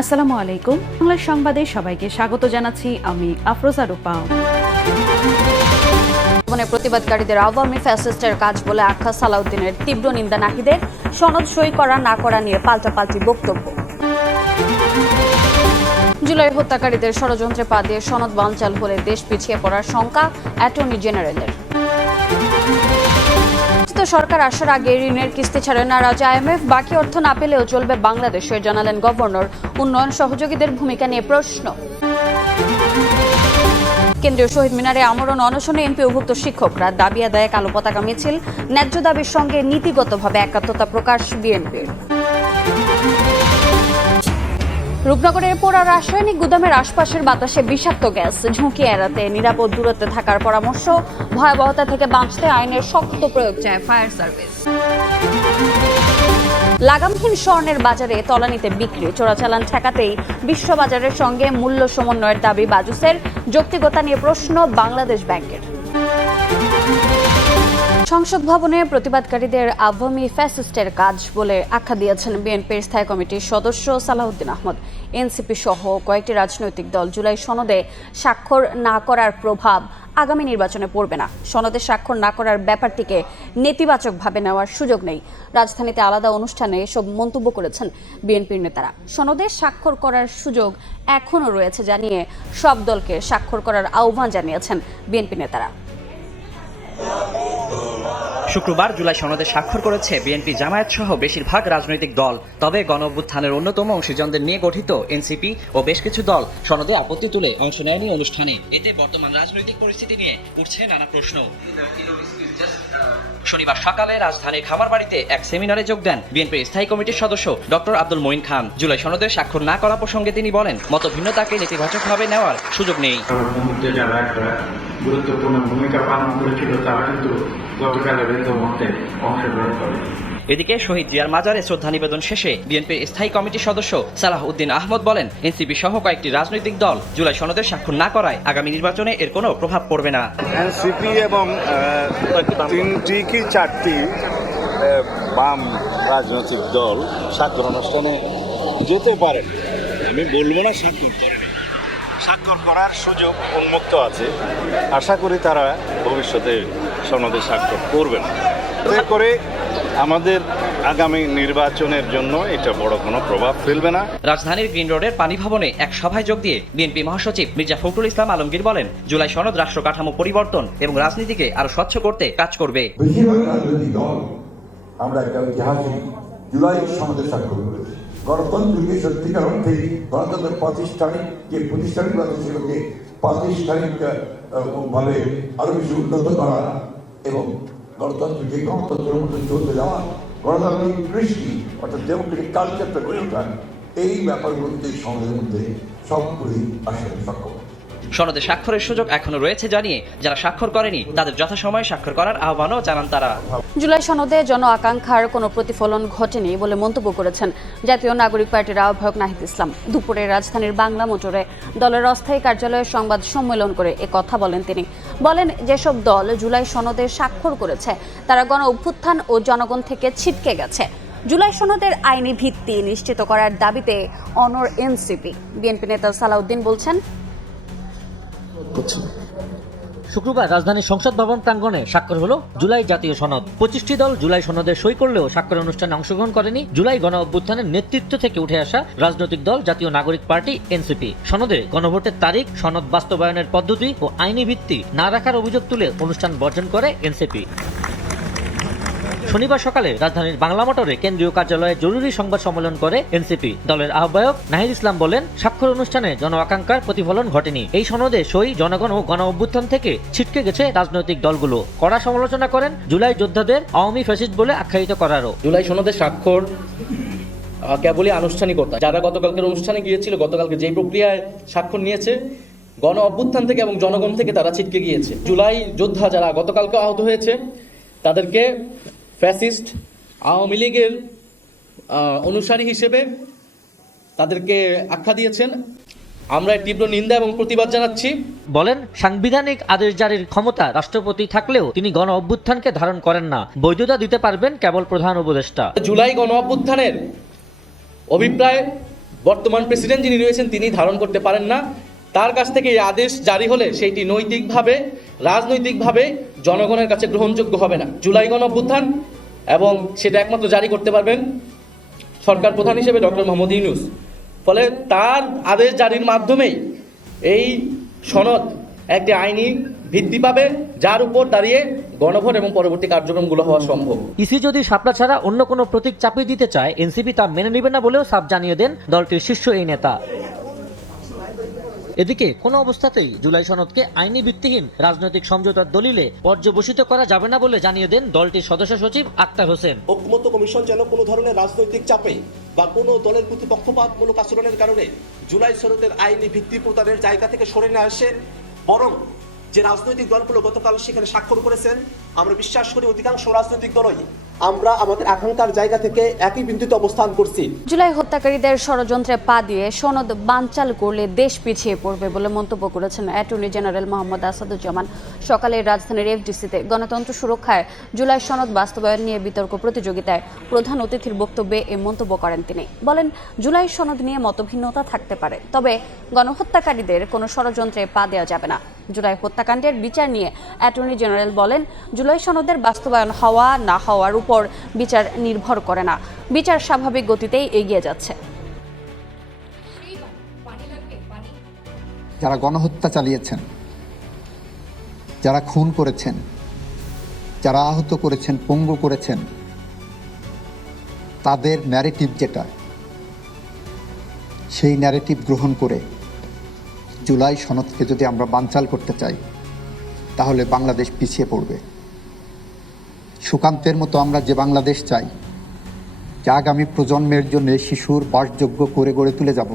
আসসালামু আলাইকুম। বাংলা সংবাদে সবাইকে স্বাগত জানাচ্ছি আমি আফরোজা রূপা। প্রতিবাদকারীদের আওয়ামী ফ্যাসিস্টের কাজ বলে আখ্যা সালাউদ্দিনের, তীব্র নিন্দা নাহিদের, সনদ সই করা না করা নিয়ে পাল্টাপাল্টি বক্তব্য। জুলাই হত্যাকারীদের ষড়যন্ত্রে পা দিয়ে সনদ বানচাল হলে দেশ পিছিয়ে পড়ার শঙ্কা অ্যাটর্নি জেনারেলের। সরকার আসার আগে ঋণের কিস্তি ছাড়ে নারাজ আইএমএফ, বাকি অর্থ না পেলেও চলবে বাংলাদেশে, জানালেন গভর্নর। উন্নয়ন সহযোগীদের ভূমিকা নিয়ে প্রশ্ন। কেন্দ্রীয় শহীদ মিনারে আমরণ অনশনে এমপিওভুক্ত শিক্ষকরা, দাবি আদায়ে কালো পতাকা মিছিল, ন্যায্য দাবির সঙ্গে নীতিগতভাবে একাত্মতা প্রকাশ বিএনপির। রূপনগরের পোড়া রাসায়নিক গুদামের আশপাশের বাতাসে বিষাক্ত গ্যাস, ঝুঁকি এড়াতে নিরাপদ দূরত্বে থাকার পরামর্শ, ভয়াবহতা থেকে বাঁচতে আইনের শক্ত প্রয়োগ চায় ফায়ার সার্ভিস। লাগামহীন স্বর্ণের বাজারে তলানিতে বিক্রি, চোরাচালান ঠেকাতেই বিশ্ববাজারের সঙ্গে মূল্য সমন্বয়ের দাবি বাজুসের, যৌক্তিকতা নিয়ে প্রশ্ন বাংলাদেশ ব্যাংকের। সংসদ ভবনে প্রতিবাদকারীদের আওয়ামী ফ্যাসিস্টের কাজ বলে আখ্যা দিয়েছেন বিএনপির স্থায়ী কমিটির সদস্য সালাউদ্দিন আহমদ। এনসিপি সহ কয়েকটি রাজনৈতিক দল জুলাই সনদে স্বাক্ষর না করার প্রভাব আগামী নির্বাচনে পড়বে না। সনদে স্বাক্ষর না করার ব্যাপারটিকে নেতিবাচকভাবে নেওয়ার সুযোগ নেই। রাজধানীতে আলাদা অনুষ্ঠানে এসব মন্তব্য করেছেন বিএনপির নেতারা। সনদে স্বাক্ষর করার সুযোগ এখনও রয়েছে জানিয়ে সব দলকে স্বাক্ষর করার আহ্বান জানিয়েছেন বিএনপি নেতারা। শুক্রবার জুলাই সনদে স্বাক্ষর করেছে বিএনপি, জামায়াত সহ বেশিরভাগ রাজনৈতিক দল। তবে গণঅভ্যুত্থানের অন্যতম অংশীজনদের নিয়ে গঠিত এনসিপি ও বেশ কিছু দল সনদে আপত্তি তুলে অংশ নেয়নি অনুষ্ঠানে। এতে বর্তমান রাজনৈতিক পরিস্থিতি নিয়ে উঠছে নানা প্রশ্ন। শনিবার সকালে রাজধানীর খামারবাড়িতে এক সেমিনারে যোগ দেন বিএনপির স্থায়ী কমিটির সদস্য ডক্টর আব্দুল মঈন খান। জুলাই সনদে স্বাক্ষর না করা প্রসঙ্গে তিনি বলেন, মতভিন্নতাকে নেতিবাচকভাবে নেওয়ার সুযোগ নেই। গুরুত্বপূর্ণ ভূমিকা পালন করেছিল তারা কিন্তু গতকালের মধ্যে অংশগ্রহণ করে। এদিকে শহীদ জিয়ার মাজারে শ্রদ্ধা নিবেদন শেষে বিএনপির স্থায়ী কমিটির সদস্য সালাহউদ্দিন আহমদ বলেন, এনসিপি সহ কয়েকটি রাজনৈতিক দল জুলাই সনদে স্বাক্ষর না করায় আগামী নির্বাচনে এর কোনো প্রভাব পড়বে না। এনসিপি এবং তিনটি কি চারটি বাম রাজনৈতিক দল স্বাক্ষর অনুষ্ঠানে যেতে পারে। আমি বলবো না স্বাক্ষর করেনি, স্বাক্ষর করার সুযোগ উন্মুক্ত আছে। আশা করি তারা ভবিষ্যতে সনদে স্বাক্ষর করবে না। এতে করে আমাদের আগামী নির্বাচনের জন্য এটা বড় কোনো প্রভাব ফেলবে না। রাজধানীর গ্রিন রোডের পানি ভবনে এক সভায় যোগ দিয়ে বিএনপি মহাসচিব মির্জা ফখরুল ইসলাম আলমগীর বলেন, জুলাই সনদ রাষ্ট্র কাঠামো পরিবর্তন এবং রাজনীতিকে আরো স্বচ্ছ করতে কাজ করবে। বেশিরভাগ রাজনৈতিক দল আমরা একটা ঐতিহাসিক জুলাই সনদে স্বাক্ষর করেছি। গণতন্ত্রকে সত্যিকার অর্থে গণতন্ত্রের প্রাতিষ্ঠানিক সেগুলোকে প্রাতিষ্ঠানিক ভাবে আরো বেশি উন্নত করা এবং গণতন্ত্রকে গণতন্ত্রের মধ্যে চলতে যাওয়া, গণতান্ত্রিক কৃষ্টি অর্থাৎ ডেমোক্রেটিক কালচারটা গড়ে ওঠা, এই ব্যাপারগুলোতে সমাজের মধ্যে সবগুলোই আসলে সক্ষম। সনদে স্বাক্ষরের সুযোগ এখনো রয়েছে জানিয়ে যারা স্বাক্ষর করেনি তাদের যথাসময়ে স্বাক্ষর করার আহ্বানও জানান তারা। জুলাই সনদে জন আকাঙ্ক্ষার কোনো প্রতিফলন ঘটেনি বলে মন্তব্য করেছেন জাতীয় নাগরিক পার্টির আহ্বায়ক নাহিদ ইসলাম। দুপুরে রাজধানীর বাংলা মোটরে দলের অস্থায়ী কার্যালয়ে সংবাদ সম্মেলন করে কথা বলেন তিনি। বলেন, যেসব দল জুলাই সনদে স্বাক্ষর করেছে তারা গণ অভ্যুত্থান ও জনগণ থেকে ছিটকে গেছে। জুলাই সনদের আইনি ভিত্তি নিশ্চিত করার দাবিতে অনড় এনসিপি। বিএনপি নেতা সালাউদ্দিন বলছেন, শুক্রবার রাজধানীর সংসদ ভবন প্রাঙ্গণে স্বাক্ষর হলো জুলাই জাতীয় সনদ। 25টি দল জুলাই সনদে সই করলেও স্বাক্ষর অনুষ্ঠানে অংশগ্রহণ করেনি জুলাই গণ অভ্যুত্থানের নেতৃত্ব থেকে উঠে আসা রাজনৈতিক দল জাতীয় নাগরিক পার্টি এনসিপি। সনদে গণভোটের তারিখ, সনদ বাস্তবায়নের পদ্ধতি ও আইনি ভিত্তি না রাখার অভিযোগ তুলে অনুষ্ঠান বর্জন করে এনসিপি। শনিবার সকালে রাজধানীর বাংলা মোটরে কেন্দ্রীয় কার্যালয়ে জরুরি সংবাদ সম্মেলন করে এনসিপি। দলের আহ্বায়ক নাহিদ ইসলাম বলেন, স্বাক্ষর অনুষ্ঠানে জন আকাঙ্ক্ষার প্রতিফলন ঘটেনি। এই সনদে সই জনগণ ও গণ অভ্যুত্থান থেকে ছিটকে গেছে রাজনৈতিক দলগুলো। কড়া সমালোচনা করেন জুলাই যোদ্ধাদের আওয়ামী ফ্যাসিস্ট বলে আখ্যায়িত করারও। জুলাই সনদে স্বাক্ষর কেবলই আনুষ্ঠানিকতা। যারা গতকালকের অনুষ্ঠানে গিয়েছিল, গতকালকে যে প্রক্রিয়ায় স্বাক্ষর নিয়েছে, গণ অভ্যুত্থান থেকে এবং জনগণ থেকে তারা ছিটকে গিয়েছে। জুলাই যোদ্ধা যারা গতকালকে আহত হয়েছে তাদেরকে ফ্যাসিস্ট আওয়ামী লীগের অনুসারী হিসেবে তাদেরকে আখ্যা দিয়েছেন। আমরা তীব্র নিন্দা এবং প্রতিবাদ জানাচ্ছি। বলেন, সাংবিধানিক আদেশ জারির ক্ষমতা রাষ্ট্রপতি থাকলেও তিনি গণ অভ্যুত্থানকে ধারণ করেন না, বৈধতা দিতে পারবেন কেবল প্রধান উপদেষ্টা। জুলাই গণ অভ্যুত্থানের অভিপ্রায় বর্তমান প্রেসিডেন্ট যিনি রয়েছেন তিনি ধারণ করতে পারেন না। তার কাছ থেকে এই আদেশ জারি হলে সেইটি নৈতিকভাবে, রাজনৈতিকভাবে জনগণের কাছে গ্রহণযোগ্য হবে না। জুলাই গণঅভ্যুত্থান এবং সেটা একমাত্র জারি করতে পারবেন সরকার প্রধান হিসেবে ডক্টর মোহাম্মদ ইউনূস। ফলে তার আদেশ জারির মাধ্যমেই এই সনদ একটি আইনি ভিত্তি পাবে, যার উপর দাঁড়িয়ে গণভোট এবং পরবর্তী কার্যক্রমগুলো হওয়া সম্ভব। ইসি যদি শাপলা ছাড়া অন্য কোনো প্রতীক চাপিয়ে দিতে চায়, এনসিপি তা মেনে নেবে না বলেও সাফ জানিয়ে দেন দলটির শীর্ষ এই নেতা। এদিকে কোনো অবস্থাতেই জুলাই সনদকে আইনি ভিত্তিহীন রাজনৈতিক সমঝোতার দলিলে পর্যবসিত করা যাবে না বলে জানিয়ে দেন দলটির সদস্য সচিব আক্তার হোসেন। ঐকমত্য কমিশন যেন কোনো ধরনের রাজনৈতিক চাপে বা কোনো দলের প্রতি পক্ষপাতমূলক আচরণের কারণে জুলাই সনদের আইনি ভিত্তি প্রদানের জায়গা থেকে সরে না আসে, বরং যে রাজনৈতিক দলগুলো গতকাল সেখানে স্বাক্ষর করেছেন, আমরা বিশ্বাস করি অধিকাংশ রাজনৈতিক দলই আমরা আমাদের আকাঙ্ক্ষার জায়গা থেকে একই বিন্দুতে অবস্থান করছি। জুলাই হত্যাকারীদের ষড়যন্ত্রে পা দিয়ে সনদ বানচাল করলে দেশ পিছিয়ে পড়বে বলে মন্তব্য করেছেন অ্যাটর্নি জেনারেল মোহাম্মদ আসাদুজ্জামান। সকালে রাজধানীর এফডিসিতে গণতন্ত্র সুরক্ষায় জুলাই সনদ বাস্তবায়ন নিয়ে বিতর্ক প্রতিযোগিতায় প্রধান অতিথির বক্তব্যে এ মন্তব্য করেন তিনি। বলেন, জুলাই সনদ নিয়ে মতভিন্নতা থাকতে পারে, তবে গণহত্যাকারীদের কোনো ষড়যন্ত্রে পা দেওয়া যাবে না। জুলাই হত্যাকাণ্ডের বিচার নিয়ে অ্যাটর্নি জেনারেল বলেন, জুলাই সনদের বাস্তবায়ন হওয়া না হওয়ার উপর বিচার নির্ভর করে না, বিচার স্বাভাবিক গতিতেই এগিয়ে যাচ্ছে। যারা গণহত্যা চালিয়েছেন, যারা খুন করেছেন, যারা আহত করেছেন, পঙ্গু করেছেন, তাদের ন্যারেটিভ যেটা, সেই ন্যারেটিভ গ্রহণ করে জুলাই সনদকে যদি আমরা বানচাল করতে চাই, তাহলে বাংলাদেশ পিছিয়ে পড়বে। সুকান্তের মতো আমরা যে বাংলাদেশ চাই, যা আগামী প্রজন্মের জন্য শিশুর বাসযোগ্য করে গড়ে তুলে যাব,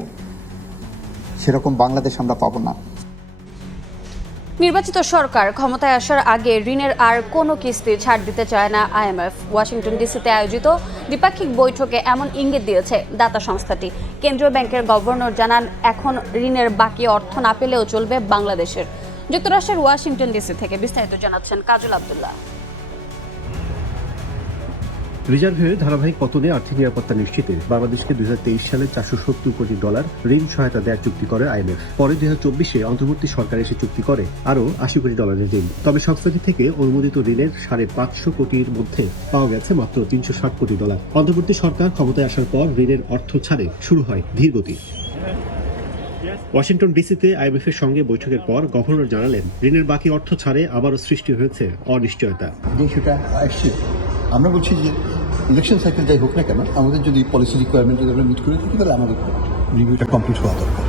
সেরকম বাংলাদেশ আমরা পাবো না। নির্বাচিত সরকার ক্ষমতায় আসার আগে ঋণের আর কোনো কিস্তি ছাড় দিতে চায় না আইএমএফ। ওয়াশিংটন ডিসিতে আয়োজিত দ্বিপাক্ষিক বৈঠকে এমন ইঙ্গিত দিয়েছে দাতা সংস্থাটি। কেন্দ্রীয় ব্যাংকের গভর্নর জানান, এখন ঋণের বাকি অর্থ না পেলেও চলবে বাংলাদেশের। যুক্তরাষ্ট্রের ওয়াশিংটন ডিসি থেকে বিস্তারিত জানাচ্ছেন কাজল আব্দুল্লাহ। রিজার্ভের ধারাবাহিক পতনে আর্থিক নিরাপত্তা নিশ্চিতে বাংলাদেশকে 2023 সালে $470 কোটি ঋণ সহায়তা দেওয়ার চুক্তি করে আইএমএফ। পরে 2024-এ অন্তর্বর্তী সরকার এসে চুক্তি করে আরও $80 কোটি ঋণ। তবে সংস্থাটি থেকে অনুমোদিত ঋণের $550 কোটির মধ্যে পাওয়া গেছে মাত্র $360 কোটি। অন্তর্বর্তী সরকার ক্ষমতায় আসার পর ঋণের অর্থ ছাড়ে শুরু হয় ধীর গতি। ওয়াশিংটন ডিসিতে আইএমএফের সঙ্গে বৈঠকের পর গভর্নর জানালেন, ঋণের বাকি অর্থ ছাড়ে আবারও সৃষ্টি হয়েছে অনিশ্চয়তা। আমরা বলছি যে ইলেকশন সাইকেল যাই হোক না কেন, আমাদের যদি পলিসি রিকোয়ারমেন্ট যদি আমরা মিট করে থাকি, তাহলে আমাদের রিভিউটা কমপ্লিট হওয়া দরকার।